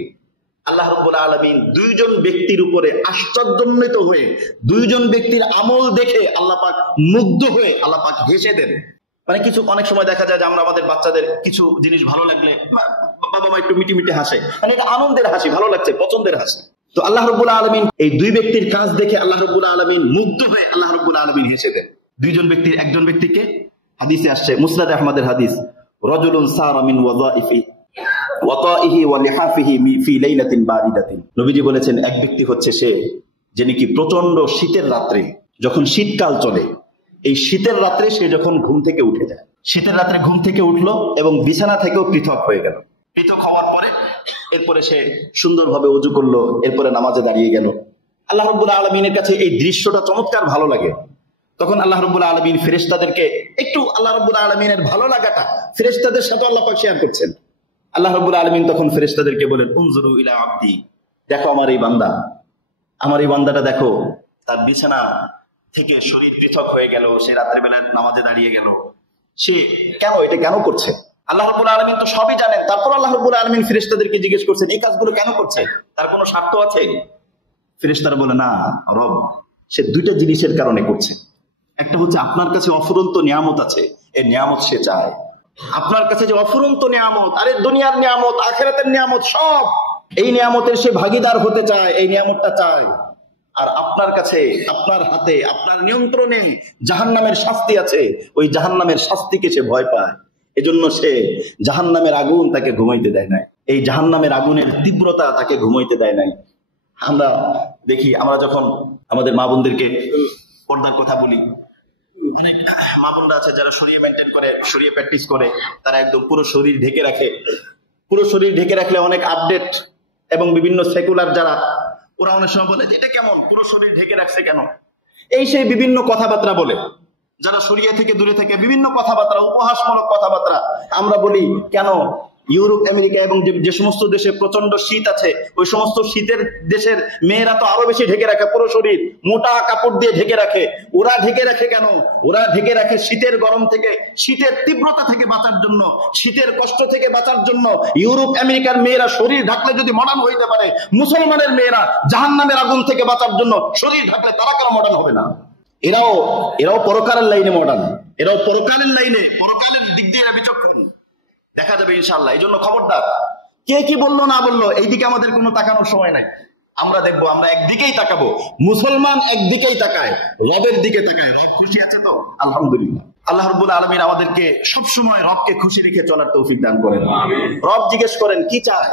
আল্লাহ রাব্বুল আলামিন দুইজন ব্যক্তির উপরে আশ্চর্যান্বিত হয়ে, দুইজন ব্যক্তির আমল দেখে আল্লাহ পাক মুগ্ধ হয়ে আল্লাহ পাক হেসে দেন। মানে কিছু অনেক সময় দেখা যায় যে আমরা আমাদের বাচ্চাদের কিছু জিনিস ভালো লাগলে বাবা মা একটু মিটি মিটি হাসে, মানে এটা আনন্দের হাসি, ভালো লাগছে, পছন্দের হাসি। তো আল্লাহ রাব্বুল আলামিন এই দুই ব্যক্তির কাজ দেখে আল্লাহ রাব্বুল আলামিন মুগ্ধ হয়ে আল্লাহ রাব্বুল আলামিন হেসে দেন। দুইজন ব্যক্তির, একজন ব্যক্তিকে হাদিসে আসছে, মুসনাদ আহমদের হাদিস, রাজুলুন সারা মিন ওয়াতাইহি ওয়া লিহাফিহি ফি লাইলাতিন বারিদাতিন। নবীজি বলেছেন এক ব্যক্তি হচ্ছে সে যে নাকি প্রচন্ড শীতের রাত্রে, যখন শীতকাল চলে, এই শীতের রাত্রে সে যখন ঘুম থেকে উঠে যায়, শীতের রাত্রে ঘুম থেকে উঠলো এবং বিছানা থেকেও পৃথক হয়ে গেল। পৃথক হওয়ার পরে এরপরে সে সুন্দরভাবে ওযু করলো, এরপরে নামাজে দাঁড়িয়ে গেল। আল্লাহ রাব্বুল আলামিনের কাছে এই দৃশ্যটা চমৎকার ভালো লাগে। তখন আল্লাহ রাব্বুল আলামিন ফেরেশতাদেরকে একটু, আল্লাহ রাব্বুল আলামিনের ভালো লাগাটা ফেরেশতাদের সাথে আল্লাহ পাক শেয়ার করছেন। আল্লাহ রাব্বুল আলামিন তখন ফেরেশতাদেরকে বলেন, উনজুরু ইলা আবদি, দেখো আমার এই বান্দা, আমার এই বান্দাটা দেখো, তার বিছানা থেকে শরীর পৃথক হয়ে গেল, সে রাত্রেবেলা নামাজে দাঁড়িয়ে গেল, সে কেন, এটা কেন করছে? আল্লাহ রাব্বুল আলামিন তো সবই জানেন, তারপর আল্লাহ রাব্বুল আলামিন ফেরেশতাদেরকে জিজ্ঞেস করছেন এই কাজগুলো কেন করছে, তার কোনো স্বার্থ আছে? ফেরেশতারা বলে, না রব, সে দুইটা জিনিসের কারণে করছে। একটা হচ্ছে আপনার কাছে অফুরন্ত নিয়ামত আছে, এই নিয়ামত সে চায়। আপনার কাছে যে অফুরন্ত নিয়ামত, আরে দুনিয়ার নিয়ামত, আখিরাতের নিয়ামত, সব এই নিয়ামতের সে ভাগীদার হতে চায়, এই নিয়ামতটা চায়। আর আপনার কাছে, আপনার হাতে, আপনার নিয়ন্ত্রণে জাহান্নামের শাস্তি আছে, ওই জাহান্নামের শাস্তিকে সে ভয় পায়। এজন্য সে জাহান্নামের আগুন তাকে ঘুমাইতে দেয় নাই, এই জাহান্নামের আগুনের তীব্রতা তাকে ঘুমাইতে দেয় নাই। আমরা দেখি, আমরা যখন আমাদের মা বোনদেরকে পর্দার কথা বলি, অনেক মা বোনরা আছে যারা শরীর মেনটেন করে, শরীর প্র্যাকটিস করে, তারা একদম পুরো শরীর ঢেকে রাখে। পুরো শরীর ঢেকে রাখলে অনেক আপডেট এবং বিভিন্ন সেকুলার যারা, ওরা অনেক সময় বলে এটা কেমন, পুরো শরীর ঢেকে রাখছে কেন, এই সেই বিভিন্ন কথাবার্তা বলে। যারা শরীয়ত থেকে দূরে থেকে বিভিন্ন কথাবার্তা, উপহাসমূলক কথাবার্তা। আমরা বলি কেন ইউরোপ, আমেরিকা এবং যে সমস্ত দেশে প্রচন্ড শীত আছে, ওই সমস্ত শীতের দেশের মেয়েরা তো আরো বেশি ঢেকে রাখে, পুরো শরীর মোটা কাপড় দিয়ে ঢেকে রাখে। ওরা ঢেকে রাখে কেন? ওরা ঢেকে রাখে শীতের গরম থেকে, শীতের তীব্রতা থেকে বাঁচার জন্য, শীতের কষ্ট থেকে বাঁচার জন্য। ইউরোপ আমেরিকার মেয়েরা শরীর ঢাকলে যদি মডার্ন হইতে পারে, মুসলমানের মেয়েরা জাহান্নামের আগুন থেকে বাঁচার জন্য শরীর ঢাকলে তারা কেন মডার্ন হবে না? এরাও পরকালের লাইনে মডার্ন, এরাও পরকালের লাইনে, পরকালের দিক দিয়ে বিচক্ষণ। দেখা যাবে ইনশাআল্লাহ। এই জন্য খবরদার, কে কি বললো না বললো এইদিকে আমাদের কোনো তাকানোর সময় নাই। আমরা দেখবো, আমরা একদিকেই তাকাবো। মুসলমান একদিকেই তাকায়, রবের দিকে তাকায়। রব খুশি আছে তো আলহামদুলিল্লাহ। আল্লাহ রাব্বুল আলামিন আমাদেরকে সবসময় রবকে খুশি রেখে চলার তৌফিক দান করেন। রব জিজ্ঞেস করেন কি চায়,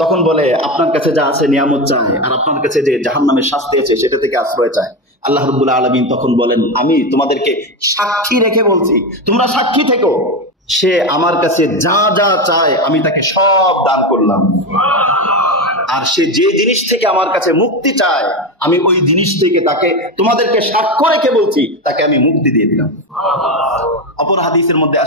তখন বলে আপনার কাছে যা আছে নিয়ামত চায়, আর আপনার কাছে যে জাহান্নামের শাস্তি আছে সেটা থেকে আশ্রয় চায়। আল্লাহ রাব্বুল আলামিন তখন বলেন আমি তোমাদেরকে সাক্ষী রেখে বলছি, তোমরা সাক্ষী থেকো, সে আমার কাছে যা যা চায় আমি তাকে সব দান করলাম। আর সে যে জিনিস থেকে আমার কাছে মুক্তি চায়, আমি ওই জিনিস থেকে তাকে, তোমাদেরকে সাক্ষ্য রেখে বলছি, তাকে আমি মুক্তি দিয়ে দিলাম। অপর হাদিসের মধ্যে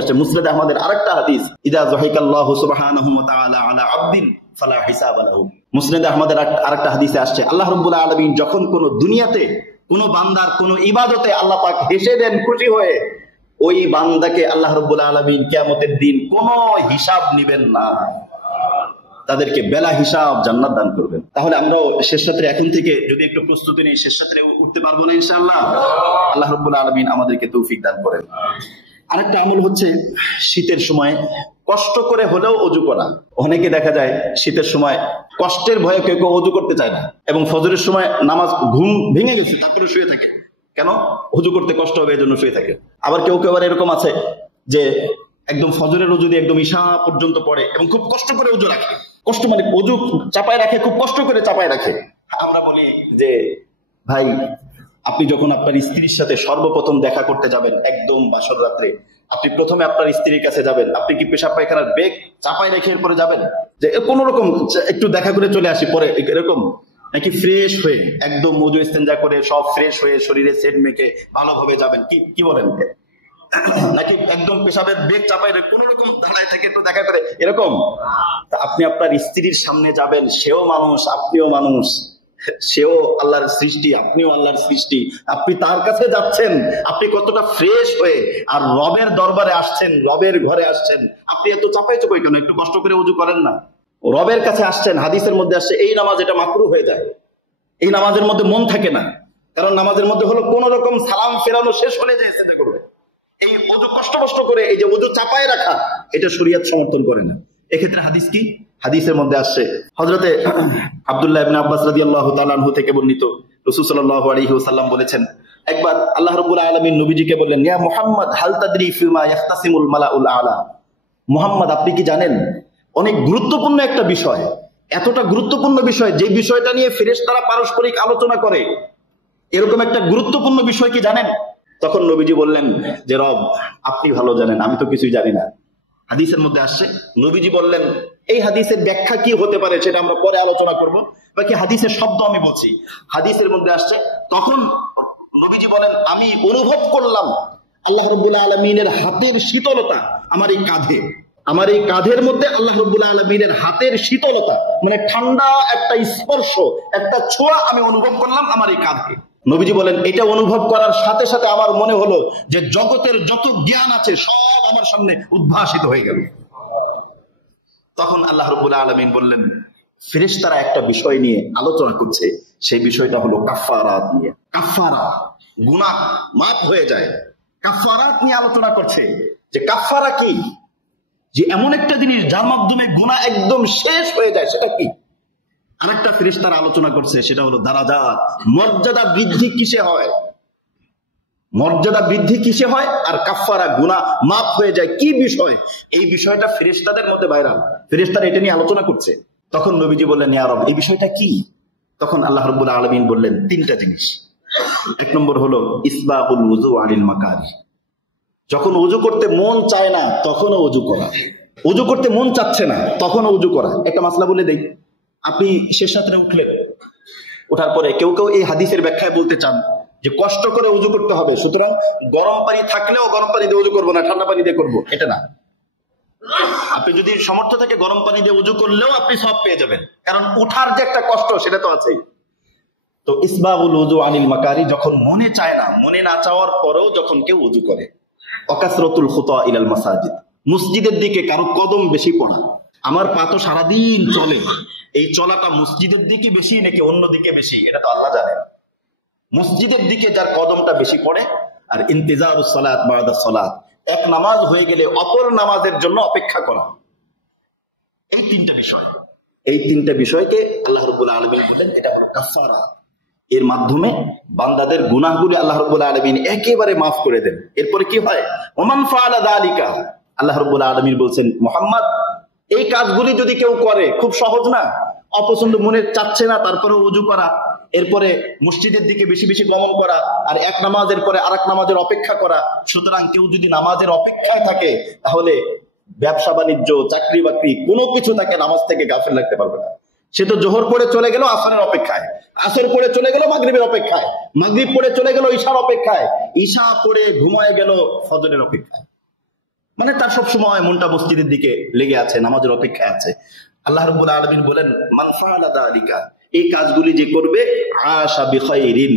আসছে মুসনাদ আহমদের আরেকটা হাদিস, ইদা যাহিকাল্লাহু সুবহানাহু ওয়া তাআলা আলা আবদিন ফালা হিসাবা লাহু। মুসনাদ আহমদের আরেকটা হাদিসে আসছে, আল্লাহ রাব্বুল আলামিন যখন কোন দুনিয়াতে কোন বান্দার কোন ইবাদতে আল্লাহ পাক হেসে দেন খুশি হয়ে, ওই বান্দাকে আল্লাহ রাব্বুল আলামিন কিয়ামতের দিন কোনো হিসাব নেবেন না, তাদেরকে বেলা হিসাব জান্নাত দান করবেন। তাহলে আমরাও শেষ রাত্রে এখন থেকে যদি একটু প্রস্তুতি নিই, শেষ রাত্রে উঠতে পারবো না ইনশাআল্লাহ। আল্লাহ রাব্বুল আলামিন আমাদেরকে তৌফিক দান করেন। আরেকটা আমল হচ্ছে শীতের সময় কষ্ট করে হলেও অজু করা। অনেকে দেখা যায় শীতের সময় কষ্টের ভয়ে কেউ কেউ অজু করতে চায় না, এবং ফজরের সময় নামাজ ঘুম ভেঙে গেছে তারপরে শুয়ে থাকে। কেন? অজু করতে কষ্ট হবে এই জন্য শুয়ে থাকে। আবার কেউ কেউ এরকম আছে যে একদম ফজরের অজু দিয়ে একদম ঈশা পর্যন্ত পড়ে এবং খুব কষ্ট করে অজু রাখে। কষ্ট মানে অজু চাপায় রাখে, খুব কষ্ট করে চাপায় রাখে। আমরা বলি যে ভাই, আপনি যখন আপনার স্ত্রীর সাথে সর্বপ্রথম দেখা করতে যাবেন একদম বাসর রাত্রে, আপনি প্রথমে আপনার স্ত্রীর কাছে যাবেন, আপনি কি পেশাব পায়খানার বেগ চাপায় রেখে এরপরে যাবেন যে কোন রকম একটু দেখা করে চলে আসি পরে, এরকম? নাকি ফ্রেশ হয়ে একদম ওযু ইস্তেঞ্জা করে সব ফ্রেশ হয়ে শরীরে সেট মেখে ভালোভাবে যাবেন? কি বলেন? নাকি একদম পেশাবের বেগ চাপায় কোন রকম দাঁড়ায় থেকে একটু দেখা করে এরকম? আপনি আপনার স্ত্রীর সামনে যাবেন, সেও মানুষ, আপনিও মানুষ, সেও আল্লাহর সৃষ্টি, আপনিও আল্লাহর সৃষ্টি। আপনি তার কাছে যাচ্ছেন, আপনি কতটা ফ্রেশ হয়ে আর রবের দরবারে আসছেন, রবের ঘরে আসছেন, আপনি এত চাপাই চোপাই কেন? একটু কষ্ট করে ওযু করেন না? রবের কাছে আসছেন। হাদিসের মধ্যে আসছে এই নামাজ এটা মাকরুহ হয়ে যায়, এই নামাজের মধ্যে মন থাকে না। কারণ নামাজের মধ্যে হলো কোন রকম সালাম ফেরানো শেষ হলে যে চিন্তা করবে। এই ওযু কষ্ট করে এই যে ওযু চাপায় রাখা, এটা শরীয়ত সমর্থন করে না। এক্ষেত্রে হাদিস কি? হাদিসের মধ্যে আসছে হযরতে আব্দুল্লাহ ইবনে আব্বাস রাদিয়াল্লাহু তাআলা আনহু থেকে বর্ণিত, রাসূল সাল্লাল্লাহু আলাইহি ওয়াসাল্লাম বলেছেন, একবার আল্লাহ রাব্বুল আলামিন নবীজিকে বললেন, ইয়া মুহাম্মদ হাল তাদরি ফিমা ইয়াখতাসিমুল মালাউল আলা। মুহাম্মদ, আপনি কি জানেন অনেক গুরুত্বপূর্ণ একটা বিষয়, এতটা গুরুত্বপূর্ণ বিষয় যে বিষয়টা নিয়ে ফেরেশতারা পারস্পরিক আলোচনা করে, এরকম একটা গুরুত্বপূর্ণ বিষয় কি জানেন? তখন নবীজি বললেন যে রব আপনি ভালো জানেন, আমি তো কিছুই জানি না। হাদিসের মধ্যে আসছে, নবীজি বললেন, এই হাদিসের ব্যাখ্যা কি হতে পারে সেটা আমরা পরে আলোচনা করব, বাকি হাদিসের শব্দ আমি বলছি। হাদিসের মধ্যে আসছে, তখন নবীজি বলেন, আমি অনুভব করলাম আল্লাহ রাব্বুল আলামিনের হাতের শীতলতা আমার এই কাঁধে, আমার এই কাঁধের মধ্যে আল্লাহ রাব্বুল আলামিনের হাতের শীতলতা, মানে ঠান্ডা একটা স্পর্শ, একটা ছোঁয়া আমি অনুভব করলাম আমার এই কাঁধে। নবীজি বলেন, এটা অনুভব করার সাথে সাথে আমার মনে হলো যে জগতের যত জ্ঞান আছে সব আমার সামনে উদ্ভাসিত হয়ে গেল। তখন আল্লাহ রাব্বুল আলামিন বললেন, ফেরেশতারা একটা বিষয় নিয়ে আলোচনা করছে, সেই বিষয়টা হলো কাফারাত নিয়ে। কাফারা, গুনাহ মাফ হয়ে যায়, কাফারাত নিয়ে আলোচনা করছে। যে কাফারা কি? যে এমন একটা জিনিস যার মাধ্যমে গুনাহ একদম শেষ হয়ে যায়, সেটা কি? আরেকটা ফেরেশতারা আলোচনা করছে, সেটা হলো দারাজাত, মর্যাদা বৃদ্ধি কিসে হয়, মর্যাদা বৃদ্ধি কিসে হয়, আর কাফারা গুনাহ মাফ হয়ে যায় কি বিষয়, এই বিষয়টা ফেরেশতাদের মধ্যে ভাইরাল। ফেরেশতারা এটা নিয়ে আলোচনা করছে। তখন নবীজি বললেন, ইয়া রব এই বিষয়টা কি? তখন আল্লাহ রাব্বুল আলামিন বললেন, তিনটা জিনিস। এক নম্বর হলো ইসবাগুল ওযু আনিল মাকারি, যখন ওযু করতে মন চায় না তখনও ওযু করা, ওযু করতে মন চাচ্ছে না তখনও ওযু করা। একটা মাসলা বলে দেই, আপনি শেষ রাত্রে উঠলেন, ওঠার পরে কেউ কেউ এই হাদিসের ব্যাখ্যায় বলতে চান যে কষ্ট করে ওযু করতে হবে, সুতরাং গরম পানি থাকলেও গরম পানি দিয়ে ওযু করবো না, ঠান্ডা পানি দিয়ে করবো, এটা না। আপনি যদি সামর্থ্য থেকে গরম পানি দিয়ে ওযু করলেও আপনি সব পেয়ে যাবেন, কারণ উঠার যে একটা কষ্ট সেটা তো আছেই। তো ইসবাগুল ওযু আনিল মাকারি, যখন মনে চায় না, মনে না চাওয়ার পরেও যখন কেউ ওযু করে। ওয়াকাসরাতুল খুতা ইলাল মাসাজিদ, মসজিদের দিকে কারো কদম বেশি পড়া। আমার পা তো সারাদিন চলে, এই চলাটা মসজিদের দিকে বেশি নাকি অন্য দিকে বেশি, এটা তো আল্লাহ জানে। মসজিদের দিকে যার কদমটা বেশি পড়ে, আর ইন্তিজারুস সালাত বা'দা সালাত, এক নামাজ হয়ে গেলে অপর নামাজের জন্য অপেক্ষা করা। এই তিনটা বিষয়, এই তিনটা বিষয়কে আল্লাহ রাব্বুল আলামিন বলেন এটা হলো কাফারা। এর মাধ্যমে বান্দাদের গুনাহগুলি আল্লাহ রাব্বুল আলামিন একেবারে মাফ করে দেন। এরপরে কি হয়? ওমান ফাআলা যালিকা, আল্লাহ রাব্বুল আলামিন বলছেন, মুহাম্মদ এই কাজগুলি যদি কেউ করে, খুব সহজ না, অপছন্দ মনে চাচ্ছে না তারপরে ওযু করা, এরপরে মসজিদের দিকে বেশি বেশি গমন করা, আর এক নামাজের পরে আরেক নামাজের অপেক্ষা করা। সুতরাং কেউ যদি নামাজের অপেক্ষায় থাকে তাহলে ব্যবসা বাণিজ্য, চাকরি বাকরি কোনো কিছু তাকে নামাজ থেকে গাফিল রাখতে পারবে না। সে তো জোহর পড়ে চলে গেল আসরের অপেক্ষায়, আসর পড়ে চলে গেল মাগরিবের অপেক্ষায়, মাগরিব পড়ে চলে গেল ঈশার অপেক্ষায়, ঈশা পড়ে ঘুমায় গেল ফজরের অপেক্ষায়। মানে তার সব সময় মনটা মসজিদের দিকে লেগে আছে, নামাজের অপেক্ষায় আছে। আল্লাহ রাব্বুল আলামিন বলেন, মান ফাআলা যালিকা, এই কাজগুলি যে করবে, আশা বিখাইরিন,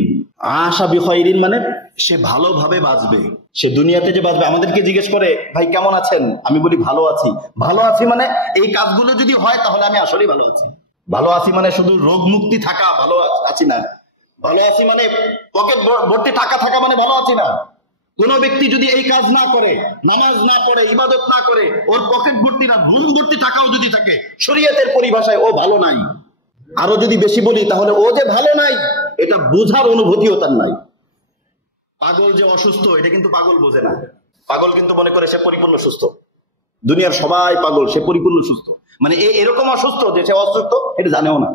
আশা বিখাইরিন মানে সে ভালোভাবে বাঁচবে, সে দুনিয়াতে যে বাঁচবে। আমাদেরকে জিজ্ঞেস করে, ভাই কেমন আছেন? আমি বলি ভালো আছি। ভালো আছি মানে এই কাজগুলো যদি হয় তাহলে আমি আসলেই ভালো আছি। ভালো আছি মানে শুধু রোগ মুক্তি থাকা ভালো আছি না, ভালো আছি মানে পকেট ভর্তি টাকা থাকা মানে ভালো আছি না। কোন ব্যক্তি যদি এই কাজ না করে, নামাজ না পড়ে, ইবাদত না করে, ওর পকেট ভর্তি না রুম ভর্তি টাকাও যদি থাকে, শরীয়তের পরিভাষায় ও ভালো নাই। আরো যদি বেশি বলি তাহলে ও যে ভালো নাই এটা বোঝার অনুভূতিও তার নাই। পাগল যে অসুস্থ এটা কিন্তু পাগল বোঝে না। পাগল কিন্তু মনে করে সে পরিপূর্ণ সুস্থ। দুনিয়ার সবাই পাগল, সে পরিপূর্ণ সুস্থ। মানে এরকম অসুস্থ যে সে অসুস্থ এটা জানেও না।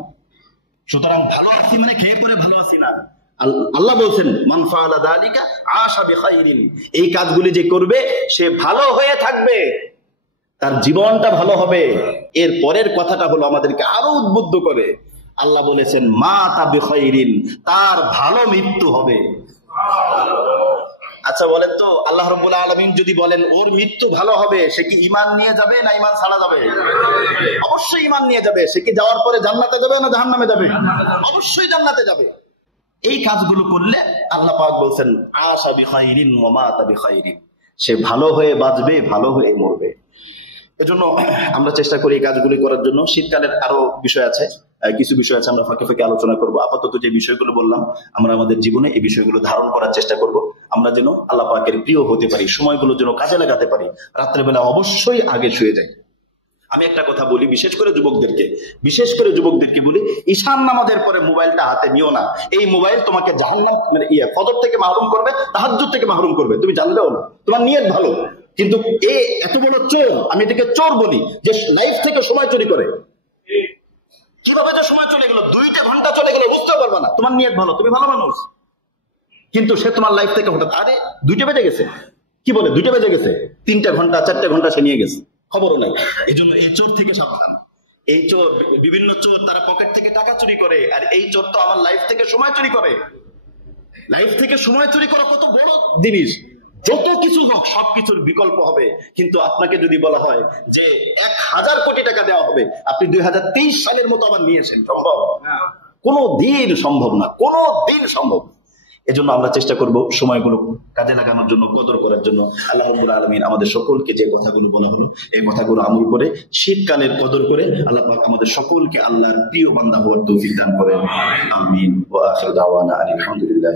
সুতরাং ভালো আছি মানে খেয়ে পরে ভালো আছি না। আল্লাহ বলছেন মান ফাআলা যালিকা আশা বিখাইরিন, এই কাজগুলি যে করবে সে ভালো হয়ে থাকবে, তার জীবনটা ভালো হবে। এর পরের কথাটা হলো আমাদেরকে আরো উদ্বুদ্ধ করে। আল্লাহ বলেছেন মাতা বিখাইরিন, তার ভালো মৃত্যু হবে। আচ্ছা বলেন তো, আল্লাহ রাব্বুল আলামিন যদি বলেন ওর মৃত্যু ভালো হবে, সে কি ঈমান নিয়ে যাবে না ঈমান ছাড়া যাবে? অবশ্যই ঈমান নিয়ে যাবে। সে কি যাওয়ার পরে জান্নাতে যাবে না জাহান্নামে যাবে? অবশ্যই জান্নাতে যাবে। এই কাজগুলো করলে আল্লাহ পাক বলছেন আশা বিখাইরিন ওয়া মাতা বিখাইরিন, সে ভালো হয়ে বাঁচবে, ভালো হয়ে মরবে। এজন্য আমরা চেষ্টা করি এই কাজগুলি করার জন্য। শীতকালের আরো বিষয় আছে, কিছু বিষয় আছে, আমরা ফাঁকে ফাঁকে আলোচনা করব। আপাতত যে বিষয়গুলো বললাম আমরা আমাদের জীবনে এই বিষয়গুলো ধারণ করার চেষ্টা করব। আমরা যেন আল্লাহ পাকের প্রিয় হতে পারি, সময়গুলো যেন কাজে লাগাতে পারি। রাত্রেবেলা অবশ্যই আগে শুয়ে যাই। আমি একটা কথা বলি, বিশেষ করে যুবকদেরকে বলি, ঈশান নামাজের পরে মোবাইলটা হাতে নিও না। এই মোবাইল তোমাকে জাহান্নাম মানে ফজর থেকে মাহরুম করবে, তাহাজ্জুদ থেকে মাহরুম করবে, তুমি জানলেও না। তোমার নিয়ত ভালো, কিন্তু এত বড় চোর, আমি এটাকে চোর বলি, যে লাইফ থেকে সময় চুরি করে। কিভাবে যে সময় চলে গেল, 2টা ঘন্টা চলে গেল বুঝতেও পারবে না। তোমার নিয়ত ভালো, তুমি ভালো মানুষ, কিন্তু সে তোমার লাইফ থেকে হঠাৎ আরে 2টা বেজে গেছে, কি বলে 2টা বেজে গেছে, 3টা ঘন্টা 4টা ঘন্টা সে নিয়ে গেছে, খবরও নাই। এই জন্য এই চোর থেকে সাবধান। এই চোর, বিভিন্ন চোর তারা পকেট থেকে টাকা চুরি করে, আর এই চোর তো আমার লাইফ থেকে সময় চুরি করে। লাইফ থেকে সময় চুরি করা কত বড় জিনিস। যত কিছু হোক সবকিছুর বিকল্প হবে, কিন্তু আপনাকে যদি বলা হয় যে 1000 কোটি টাকা দেওয়া হবে, আপনি 2023 সালের মতো আবার নিয়ে আসেন, সম্ভব? কোনো দিন সম্ভব না, কোনো দিন সম্ভব। এজন্য আমরা চেষ্টা করব সময়গুলো কাজে লাগানোর জন্য, কদর করার জন্য। আল্লাহ রাব্বুল আলামিন আমাদের সকলকে যে কথাগুলো বলা হলো এই কথাগুলো আমল করে শীতকালের কদর করে আল্লাহ পাক আমাদের সকলকে আল্লাহর প্রিয় বান্দা হওয়ার তৌফিক দান করেন। আমিন। ওয়া আখিরু দাওয়ানা আলহামদুলিল্লাহ।